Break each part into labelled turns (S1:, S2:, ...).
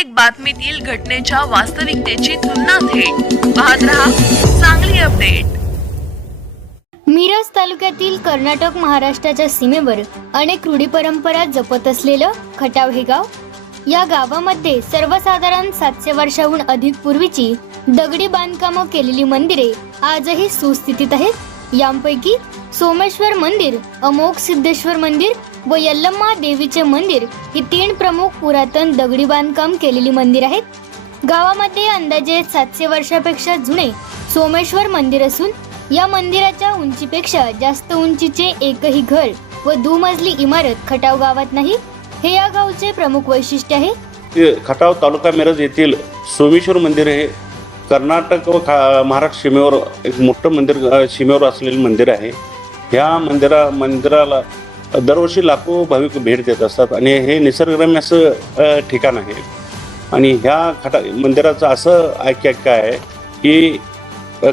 S1: प्रत्येक बातमीतील घटनेच्या वास्तविकतेची तुलना थेट. पाहत रहा चांगली अपडेट.
S2: मिरज तालुक्यातील कर्नाटक महाराष्ट्राच्या सीमेवर अनेक रूढी परंपरा जपत असलेलं खटाव हे गाव. या गावामध्ये सर्वसाधारण सातशे वर्षाहून अधिक पूर्वीची दगडी बांधकामं केलेली मंदिरे आजही सुस्थितीत आहेत. यापैकी सोमेश्वर मंदिर अमोघ सिद्धेश्वर मंदिर व यल्लम्मा देवीचे मंदिर ही तीन प्रमुख पुरातन दगडी बांधकाम केलेली मंदिर आहेत. गावामध्ये अंदाजे सातशे वर्षापेक्षा जुने सोमेश्वर मंदिर असून या मंदिराच्या उंचीपेक्षा जास्त उंचीचे एकही घर व दुमजली इमारत खटाव गावात नाही. हे या गावचे प्रमुख वैशिष्ट्य आहे.
S3: खटाव तालुका मिरज येथील सोमेश्वर मंदिर हे कर्नाटक व खा महाराष्ट्र सीमेवर एक मोठं मंदिर सीमेवर असलेलं मंदिर आहे. ह्या मंदिरा मंदिराला दरवर्षी लाखो भाविक भेट देत असतात आणि हे निसर्गरम्य असं ठिकाण आहे. आणि ह्या खटा मंदिराचं असं ऐक्य आहे की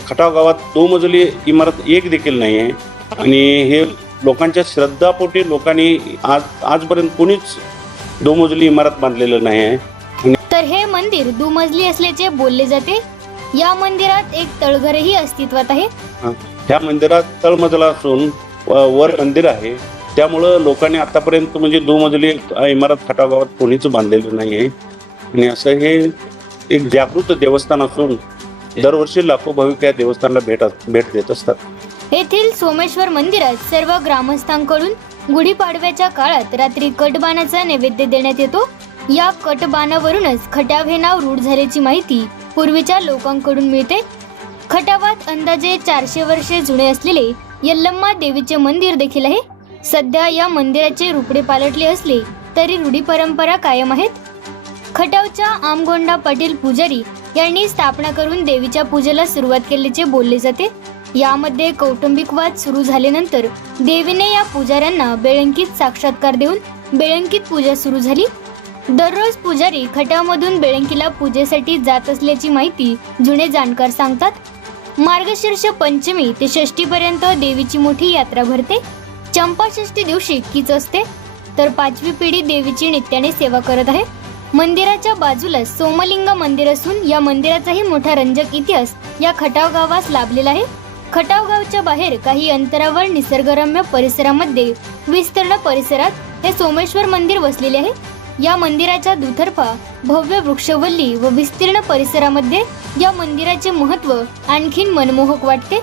S3: खटाव गावात दो मजली इमारत एक देखील नाही आहे आणि हे लोकांच्या श्रद्धापोटी लोकांनी आज आजपर्यंत कोणीच दो मजली इमारत बांधलेलं नाही आहे
S2: तर हे मंदिर दुमजली असल्याचे बोलले जाते? या मंदिरात एक तळघरही अस्तित्वात आहे?
S3: ह्या मंदिरात तळमजला असून वर मंदिर आहे. त्यामुळं लोकांनी आतापर्यंत म्हणजे दुमजली इमारत खटाव गावात कोणीच बांधलेलं नाही आहे आणि असं हे एक जागृत देवस्थान असून दरवर्षी लाखो भाविक या देवस्थानाला भेट भेट देत असतात.
S2: येथील सोमेश्वर मंदिरात सर्व ग्रामस्थांकडून गुढीपाडव्याच्या काळात रात्री कटबाणाचा नैवेद्य देण्यात येतो. या कटबाणावरूनच खटाव हे नाव रूढ झाल्याची माहिती पूर्वीच्या लोकांकडून मिळते. खटावात अंदाजे चारशे वर्षे जुने असलेले यल्लम्मा देवीचे मंदिर देखील आहे. सध्या या मंदिराचे रुपडे पालटले असले तरी रूढी परंपरा कायम आहेत. खटावच्या आमगोंडा पाटील पुजारी यांनी स्थापना करून देवीच्या पूजेला सुरुवात केल्याचे बोलले जाते. यामध्ये कौटुंबिक वाद सुरू झाल्यानंतर देवीने या पुजाऱ्यांना बेळंकीत साक्षात्कार देऊन बेळंकीत पूजा सुरू झाली. दररोज पुजारी खटावमधून बेळंकीला पूजेसाठी जात असल्याची माहिती जुने जाणकार सांगतात. मार्गशीर्ष पंचमी ते षष्टी पर्यंत देवीची मोठी यात्रा भरते. चंपाषष्ठी दिवशी कीच असते. तर पाचवी पिढी देवीची नित्याने सेवा करत आहे. मंदिराच्या बाजूला सोमलिंग मंदिर असून या मंदिराचाही मोठा रंजक इतिहास या खटाव गावास लाभलेला आहे. खटाव गावच्या बाहेर काही अंतरावर निसर्गरम्य परिसरामध्ये विस्तीर्ण परिसरात हे सोमेश्वर मंदिर वसलेले आहे. या मंदिराच्या दुतर्फा भव्य वृक्षवल्ली व विस्तीर्ण परिसरामध्ये या मंदिराचे महत्त्व आणखीन मनमोहक वाटते.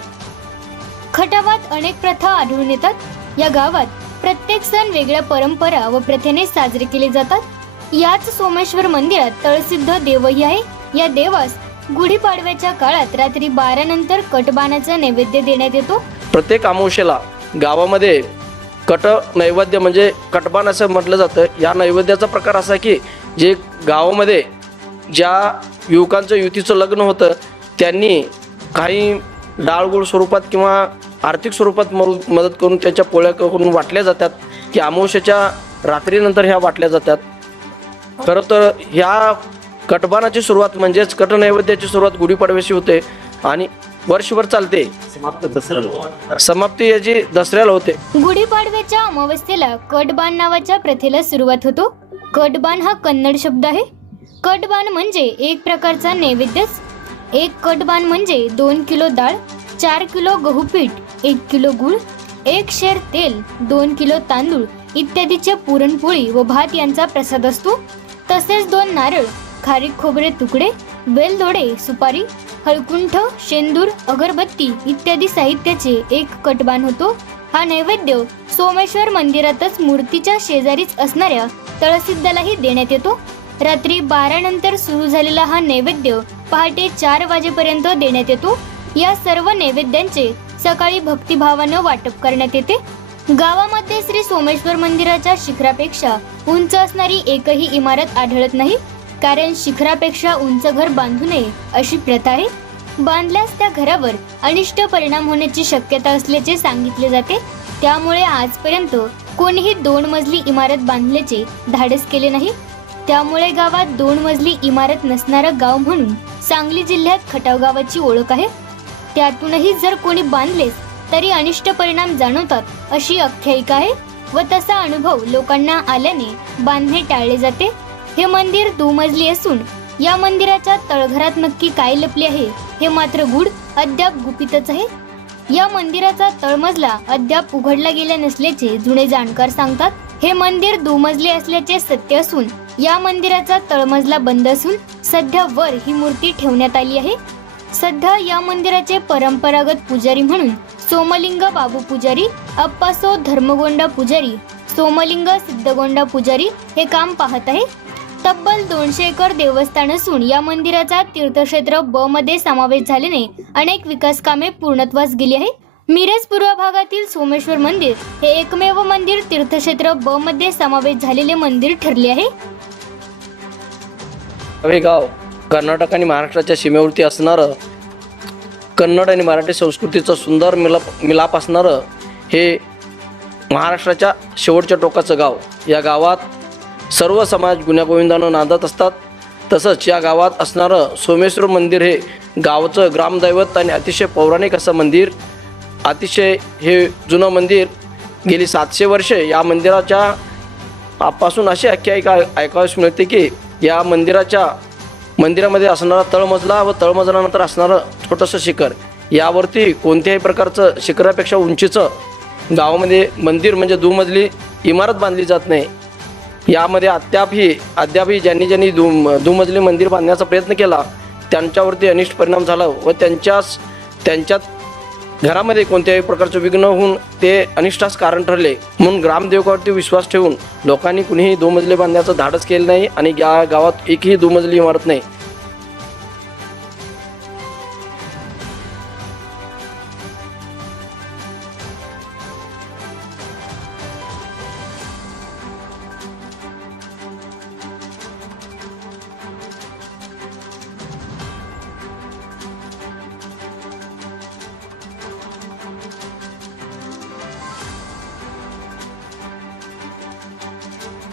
S2: खटावात अनेक प्रथा आढळून येतात. या गावात प्रत्येक सण वेगळ्या परंपरा व प्रथेने साजरे केले जातात. याच सोमेश्वर मंदिरात तळसिद्ध देवही आहे. या देवास गुढीपाडव्याच्या काळात रात्री बारा नंतर कटबाणाचा नैवेद्य देण्यात येतो.
S4: प्रत्येक अमावशेला गावामध्ये कट नैवेद्य म्हणजे कटबाण असं म्हटलं जातं. या नैवेद्याचा प्रकार असा की जे गावामध्ये ज्या युवकांचं युतीचं लग्न होतं त्यांनी काही डाळगुळ स्वरूपात किंवा आर्थिक स्वरूपात मरू मदत करून त्यांच्या पोळ्या करून वाटल्या जातात की अमावस्येच्या रात्रीनंतर ह्या वाटल्या जातात. खरं तर ह्या कटबानाची सुरुवात म्हणजेच कट नैवेद्याची सुरुवात गुढीपाडव्याशी होते आणि वर्षभर चालते. समाप्ती याची दसऱ्याला होते.
S2: गुढीपाडव्याच्या अमावस्येला कटबाण नावाच्या प्रथेला सुरुवात होतो. कटबाण हा कन्नड शब्द आहे. कटबाण म्हणजे एक प्रकारचा नैवेद्यच. एक कटबाण म्हणजे दोन किलो डाळ चार किलो गहू पीठ एक किलो गुळ एक शेर तेल दोन किलो तांदूळ इत्यादीचे पुरणपोळी व भात यांचा प्रसाद असतो. तसेच दोन नारळ खारीक खोबरे तुकडे वेलदोडे सुपारी हळकुंठ शेंदूर अगरबत्ती इत्यादी साहित्याचे एक कटबाण होतो. हा नैवेद्य सोमेश्वर मंदिरातच मूर्तीच्या शेजारीच असणाऱ्या तळसिद्धालाही देण्यात येतो. रात्री बारा नंतर सुरू झालेला हा नैवेद्य पहाटे चार वाजेपर्यंत देण्यात येतो. या सर्व नैवेद्यांचे सकाळी भक्तिभावानं वाटप करण्यात येते. गावामध्ये श्री सोमेश्वर मंदिराच्या शिखरापेक्षा उंच असणारी एकही इमारत आढळत नाही कारण शिखरापेक्षा उंच घर बांधू नये अशी प्रथा आहे. बांधल्यास त्या घरावर अनिष्ट परिणाम होण्याची शक्यता असल्याचे सांगितले जाते. त्यामुळे आजपर्यंत कोणीही दोन मजली इमारत बांधल्याचे धाडस केले नाही. त्यामुळे गावात दोन मजली इमारत नसणारं गाव म्हणून सांगली जिल्ह्यात खटाव गावाची ओळख आहे. त्यातूनही जर कोणी बांधलेस तरी अनिष्ट परिणाम जाणवतात अशी आख्यायिका आहे. व तसा अनुभव लोकांना आल्याने बांधणे टाळले जाते. हे मंदिर दुमजली असून या मंदिराच्या तळघरात नक्की काय लपले आहे हे मात्र गुढ अद्याप गुपितच आहे. या मंदिराचा तळमजला अद्याप उघडला गेला नसल्याचे जुने जाणकार सांगतात. हे मंदिर दुमजले असल्याचे सत्य असून या मंदिराचा तळमजला बंद असून सध्या वर ही मूर्ती ठेवण्यात आली आहे. सध्या या मंदिराचे परंपरागत पुजारी म्हणून सोमलिंग बाबू पुजारी अप्पासो धर्मगोंडा पुजारी सोमलिंग सिद्धगोंडा पुजारी हे काम पाहत आहे. तब्बल दोनशे एकर देवस्थान असून या मंदिराचा तीर्थक्षेत्र ब मध्ये समावेश झाल्याने अनेक विकास कामे पूर्णत्वास गेली आहे मिरज पूर्व भागातील सोमेश्वर मंदिर हे एकमेव मंदिर तीर्थक्षेत्र ब मध्ये समावेश झालेले मंदिर ठरले आहे.
S4: गाव. कर्नाटक आणि महाराष्ट्राच्या सीमेवरती असणारं कन्नड आणि मराठी संस्कृतीचं सुंदर मिलाप मिलाप असणारं हे महाराष्ट्राच्या शेवटच्या टोकाचं गाव. या गावात सर्व समाज गुण्यागोविंदानं नांदत असतात. तसंच या गावात असणारं सोमेश्वर मंदिर हे गावचं ग्रामदैवत आणि अतिशय पौराणिक असं मंदिर. अतिशय हे जुनं मंदिर. गेली सातशे वर्षे या मंदिराच्या पासून अशी आख्यायिका ऐकावयास मिळते की या मंदिराच्या मंदिरामध्ये असणारा तळमजला व तळमजल्यानंतर असणारं छोटंसं शिखर. यावरती कोणत्याही प्रकारचं शिखरापेक्षा उंचीचं गावामध्ये मंदिर म्हणजे दुमजली इमारत बांधली जात नाही. यामध्ये अद्यापही अद्यापही ज्यांनी ज्यांनी दु दुमजली मंदिर बांधण्याचा प्रयत्न केला त्यांच्यावरती अनिष्ट परिणाम झाला व त्यांच्याच त्यांच्यात घरामध्ये कोणत्याही प्रकारचं विघ्न होऊन ते अनिष्टास कारण ठरले. म्हणून ग्रामदेवकावरती विश्वास ठेवून लोकांनी कुणीही दुमजले बांधण्याचं धाडस केलं नाही आणि या गावात एकही दुमजली इमारत नाही.